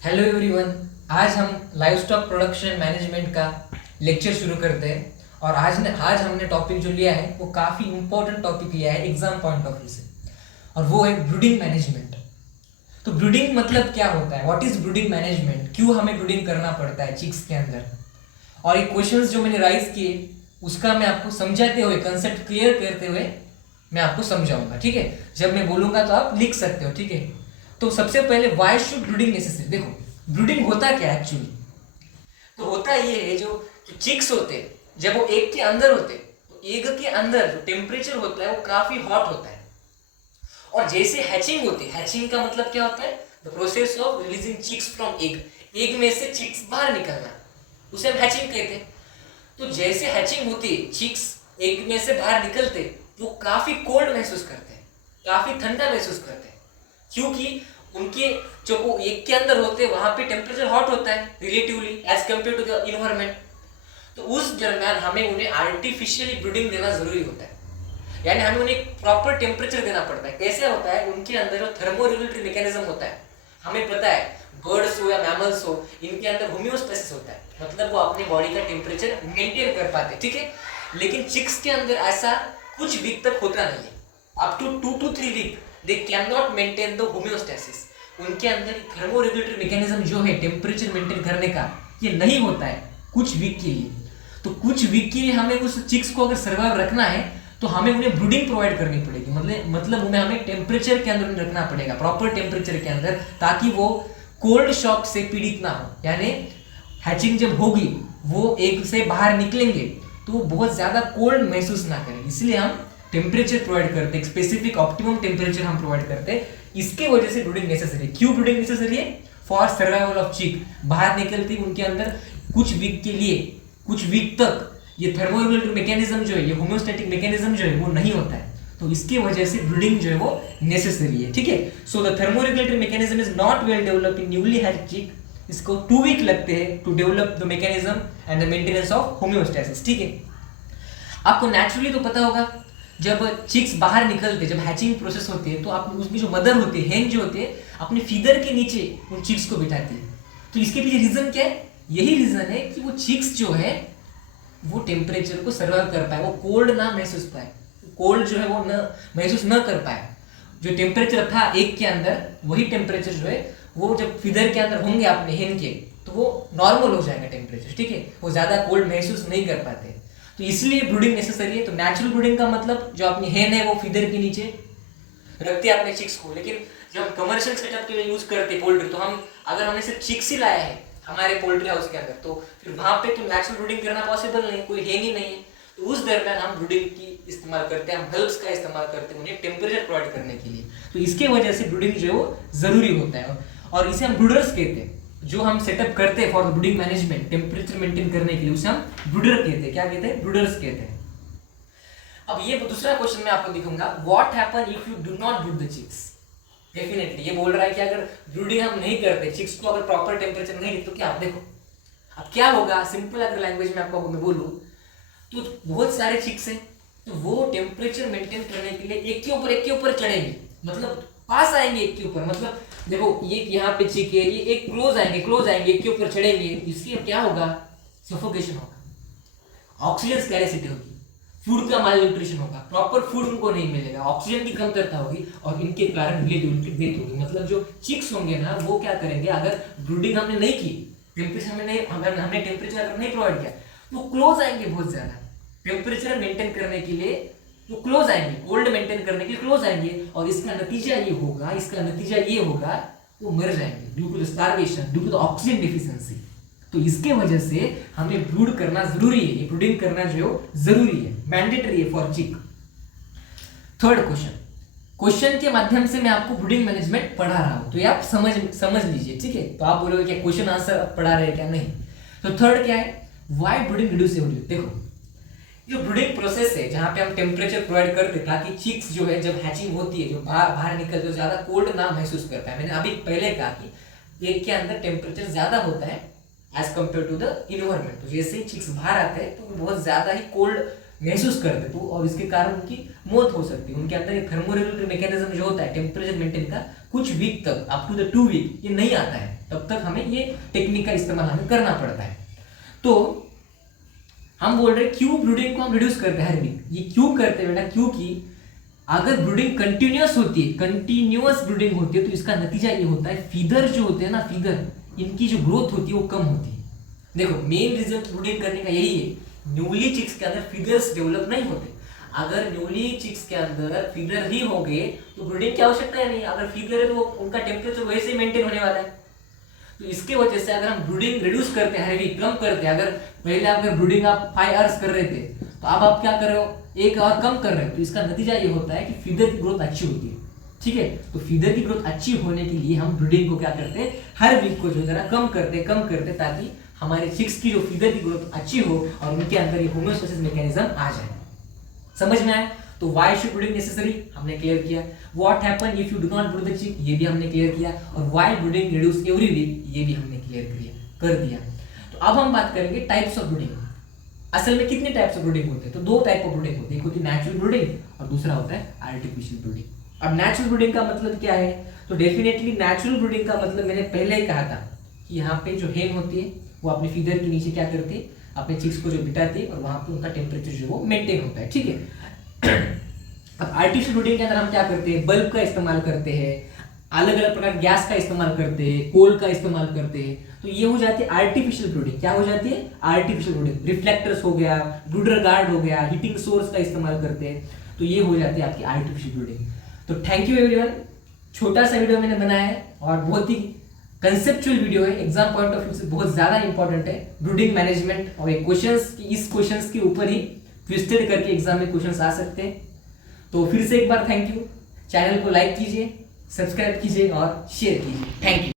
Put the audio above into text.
Hello everyone. आज हम live stock production and management का लेक्चर शुरू करते हैं। और आज हमने टॉपिक जो लिया है वो काफ़ी इंपॉर्टेंट टॉपिक लिया है एग्जाम पॉइंट ऑफ व्यू से, और वो है ब्रूडिंग मैनेजमेंट। तो ब्रूडिंग मतलब क्या होता है, व्हाट इज ब्रूडिंग मैनेजमेंट, क्यों हमें ब्रूडिंग करना पड़ता है चिक्स के अंदर, और ये क्वेश्चंस जो मैंने राइज किए उसका मैं आपको समझाते हुए, कंसेप्ट क्लियर करते हुए मैं आपको समझाऊंगा। ठीक है, जब मैं बोलूंगा तो आप लिख सकते हो। ठीक है, तो सबसे पहले व्हाई शुड ब्रूडिंग नेसेसरी। देखो ब्रूडिंग होता क्या है एक्चुअली। तो होता ये है, जो चिक्स होते हैं जब वो एग के अंदर होते हैं तो एग के अंदर जो टेम्परेचर होता है वो काफी हॉट होता है। और जैसे हैचिंग होती है, हैचिंग का मतलब क्या होता है, the process of releasing chicks from egg, egg में से चिक्स बाहर निकलना, उसे हम हैचिंग कहते हैं। तो जैसे हैचिंग होती है, चिक्स एग में से बाहर निकलते वो काफी कोल्ड महसूस करते हैं, काफी ठंडा महसूस करते हैं, क्योंकि उनके जो वो एग के अंदर होते हैं वहां पे टेम्परेचर हॉट होता है relatively as compare to the environment. तो उस दरम्यान हमें उन्हें आर्टिफिशियली ब्रूडिंग देना जरूरी होता है, यानी हमें उन्हें प्रॉपर टेम्परेचर देना पड़ता है। कैसे होता है, उनके अंदर जो थर्मोरेगुलेटरी मैकेनिज्म होता है, हमें पता है बर्ड्स हो या मैमल्स हो, इनके अंदर होम्योस्टेसिस होता है, मतलब वो अपनी बॉडी का टेम्परेचर मेंटेन कर पाते हैं। ठीक है, लेकिन चिक्स के अंदर ऐसा कुछ वीक तक होता नहीं है। Up to 2 to 3 week they can not maintain the homeostasis. उनके अंदर थर्मोरेगुलेटरी मैकेनिज्म जो है टेम्परेचर मेंटेन करने का, ये नहीं होता है कुछ वीक के लिए। तो कुछ वीक के लिए हमें उस चिक्स को अगर सर्वाइव रखना है तो हमें उन्हें ब्रूडिंग प्रोवाइड करनी पड़ेगी, मतलब उन्हें हमें टेम्परेचर के अंदर रखना पड़ेगा, प्रॉपर टेम्परेचर के अंदर, ताकि वो कोल्ड शॉक से पीड़ित ना हो। यानी हैचिंग जब होगी वो एग से बाहर निकलेंगे तो वो बहुत ज्यादा कोल्ड महसूस ना करें, इसलिए हम टेम्परेचर प्रोवाइड करते हैं, स्पेसिफिक ऑप्टिमम टेम्परेचर हम प्रोवाइड करते हैं। इसके वजह से ब्रूडिंग नेसेसरी है। क्यों ब्रूडिंग नेसेसरी है? फॉर सर्वाइवल ऑफ चिक। बाहर निकलती उनके अंदर कुछ वीक के लिए, कुछ वीक तक ये थर्मोरेगुलेटरी मैकेनिज्म जो है, ये होम्योस्टैटिक मैकेनिज्म जो है वो नहीं होता है, तो इसके वजह से ब्रूडिंग जो है वो नेसेसरी है। ठीक है, so the thermoregulatory mechanism is not well developed in newly hatched chick. इसको 2 वीक लगते हैं to develop the mechanism and the maintenance of homeostasis. ठीक है, आपको नेचुरली तो पता होगा जब चिक्स बाहर निकलते, जब हैचिंग प्रोसेस होती है तो आप उसमें जो मदर होती है, हेन जो होती है, अपने फीदर के नीचे उन चिक्स को बिठाती है। तो इसके पीछे रीजन क्या है? यही रीजन है कि वो चिक्स जो है वो टेम्परेचर को सर्वाइव कर पाए, वो कोल्ड ना महसूस पाए, कोल्ड जो है वो न महसूस न कर पाए। जो टेम्परेचर था एग के अंदर, वही टेम्परेचर जो है वो जब फीदर के अंदर होंगे अपने हेन के, तो वो नॉर्मल हो जाएगा टेम्परेचर। ठीक है, वो ज्यादा कोल्ड महसूस नहीं कर पाते, तो इसलिए ब्रूडिंग नेसेसरी है। तो नेचुरल ब्रूडिंग का मतलब जो अपनी हेन है वो फीदर के नीचे रखते हैं अपने चिक्स को। लेकिन जब हम कमर्शियल सेटअप के लिए यूज करते हैं पोल्ट्री, तो हम अगर हमने सिर्फ चिक्स ही लाया है हमारे पोल्ट्री हाउस के अंदर, तो फिर वहां पे तो नेचुरल ब्रूडिंग करना पॉसिबल नहीं, कोई हेन ही नहीं है। तो उस दरम्यान हम ब्रूडिंग की इस्तेमाल करते हैं, हम बल्ब्स का इस्तेमाल करते हैं उन्हें टेम्परेचर प्रोवाइड करने के लिए। तो इसके वजह से ब्रूडिंग जो है वो जरूरी होता है, और इसे हम ब्रूडर्स कहते हैं। जो हम सेटअप करते हैं for brooding management, temperature maintain करने के लिए, उसे हम ब्रूडर कहते हैं। क्या कहते हैं? ब्रूडर्स कहते हैं। अब ये दूसरा क्वेश्चन मैं आपको दिखाऊंगा, what happen if you do not brood the chicks. Definitely ये बोल रहा है कि अगर ब्रूडिंग हम नहीं करते, चिक्स को अगर प्रॉपर टेम्परेचर नहीं, तो क्या देखो अब क्या होगा। सिंपल अगर लैंग्वेज में आपको मैं बोलूं तो बहुत सारे चिक्स हैं, तो वो टेम्परेचर मेंटेन करने के लिए एक के ऊपर चढ़ेंगे, मतलब पास आएंगे एक के ऊपर। मतलब देखो ये यहाँ पे चिक है, ये एक क्लोज आएंगे एक के ऊपर चढ़ेंगे, इससे क्या होगा? सफोकेशन होगा, ऑक्सीजन स्कैरेसिटी होगी, फूड का माल न्यूट्रिशन होगा, प्रॉपर फूड उनको नहीं मिलेगा, ऑक्सीजन की कमतरता होगी, और इनके कारण उनकी डेथ होगी। मतलब जो चिक्स होंगे ना वो क्या करेंगे, अगर ब्रूडिंग हमने नहीं की, टेम्परेचर हमने टेम्परेचर अगर नहीं प्रोवाइड किया, तो क्लोज आएंगे बहुत ज्यादा टेम्परेचर मेंटेन करने के लिए, वो क्लोज आएंगे, कोल्ड मेंटेन करने के लिए क्लोज आएंगे, और इसका नतीजा ये होगा वो मर जाएंगे due to the starvation, due to the oxygen deficiency. तो इसके वजह से हमें ब्रूड करना जरूरी है, ये ब्रूडिंग करना जो जरूरी है, मैंडेटरी है फॉर चिक। थर्ड क्वेश्चन के माध्यम से मैं आपको ब्रूडिंग मैनेजमेंट पढ़ा रहा हूं, तो ये आप समझ लीजिए। ठीक है, तो आप बोलोगे क्या क्वेश्चन आंसर पढ़ा रहे हैं क्या? नहीं। तो थर्ड क्या है, व्हाई ब्रूडिंग रिड्यूसिबल। देखो जो ब्रूडिंग प्रोसेस है, जहां पे हम टेम्परेचर प्रोवाइड करते हैं ताकि चिक्स जो है जब हैचिंग होती है, जो बाहर निकल, जो ज्यादा कोल्ड ना महसूस करता है। मैंने अभी पहले कहा कि एग के अंदर टेम्परेचर ज्यादा होता है as compare to the environment. तो जैसे ही चिक्स बाहर आते हैं तो बहुत ज्यादा ही कोल्ड महसूस करते तो और इसके कारण उनकी मौत हो सकती है। उनके अंदर एक थर्मोरेगुलेटरी मैकेनिज्म जो होता है टेम्परेचर मेंटेन का, कुछ वीक तक अप टू द 2 वीक ये नहीं आता है, तब तक हमें ये टेक्निक का इस्तेमाल हमें करना पड़ता है। तो हम बोल रहे हैं क्यों ब्रूडिंग को हम रिड्यूस करते हैं हर वीक। ये क्यों करते हैं बेटा, क्योंकि अगर ब्रूडिंग कंटिन्यूअस होती है, कंटिन्यूअस ब्रूडिंग होती है, तो इसका नतीजा ये होता है फीदर जो होते हैं ना, फीदर इनकी जो ग्रोथ होती है वो कम होती है। देखो मेन रीजन ब्रूडिंग करने का यही है, न्यूली चिक्स के अंदर फीदर्स डेवलप नहीं होते। अगर न्यूली चिक्स के अंदर फीदर ही होंगे तो ब्रूडिंग की आवश्यकता है नहीं। अगर फीदर है तो उनका टेम्परेचर वैसे ही मेंटेन होने वाला है। तो इसके वजह से अगर हम ब्रूडिंग रिड्यूस करते हैं, हर वीक कम करते हैं, अगर पहले अगर ब्रूडिंग आप 5 आवर्स कर रहे थे तो अब आप क्या कर रहे हो, 1 आवर कम कर रहे हो, तो इसका नतीजा ये होता है कि फीदर की ग्रोथ अच्छी होती है। ठीक है, तो फीदर की ग्रोथ अच्छी होने के लिए हम ब्रूडिंग को क्या करते हैं, हर वीक को जो है कम करते ताकि हमारे चिक्स की जो फीदर की ग्रोथ अच्छी हो और उनके अंदर ये होम्योस्टेसिस मैकेनिज्म आ जाए। समझ में आया? तो व्हाई शुड ब्रूडिंग नेसेसरी हमने क्लियर किया। What happen if you do not brood the chick, ये भी हमने क्लियर किया। और why brooding reduce every week, ये भी हमने क्लियर कर दिया। तो अब हम बात करेंगे टाइप्स ऑफ ब्रूडिंग। असल में कितने टाइप्स ऑफ ब्रूडिंग होते हैं, तो 2 टाइप ऑफ ब्रूडिंग होती है, एक होती है नेचुरल ब्रूडिंग और दूसरा होता है आर्टिफिशियल ब्रूडिंग। अब नेचुरल ब्रूडिंग का मतलब क्या है, तो डेफिनेटली नेचुरल ब्रूडिंग का मतलब मैंने पहले ही कहा था कि यहाँ पे जो हेन होती है वो अपने फीदर के नीचे क्या करती है, अपने चिक्स को जो बिठाती है और वहां पे उनका टेम्परेचर जो वो मेंटेन होता है। ठीक है। अब आर्टिफिशियल ब्रूडिंग के अंदर हम क्या करते हैं, बल्ब का इस्तेमाल करते हैं, अलग अलग प्रकार गैस का इस्तेमाल करते हैं, कोल का इस्तेमाल करते हैं, तो ये हो जाती है आर्टिफिशियल ब्रूडिंग। क्या हो जाती है, आर्टिफिशियल ब्रूडिंग। रिफ्लेक्टर्स हो गया, ब्रूडर गार्ड हो गया, हीटिंग सोर्स का इस्तेमाल करते हैं, तो ये हो जाती है आपकी आर्टिफिशियल ब्रूडिंग। तो थैंक यू एवरीवन, छोटा सा वीडियो मैंने बनाया है और बहुत ही कंसेप्चुअल वीडियो है, एग्जाम पॉइंट ऑफ व्यू से बहुत ज्यादा इंपॉर्टेंट है ब्रूडिंग मैनेजमेंट। और एक इस क्वेश्चंस के ऊपर ही ट्विस्टेड करके एग्जाम में क्वेश्चंस आ सकते हैं। तो फिर से एक बार थैंक यू, चैनल को लाइक कीजिए, सब्सक्राइब कीजिए और शेयर कीजिए। Thank you.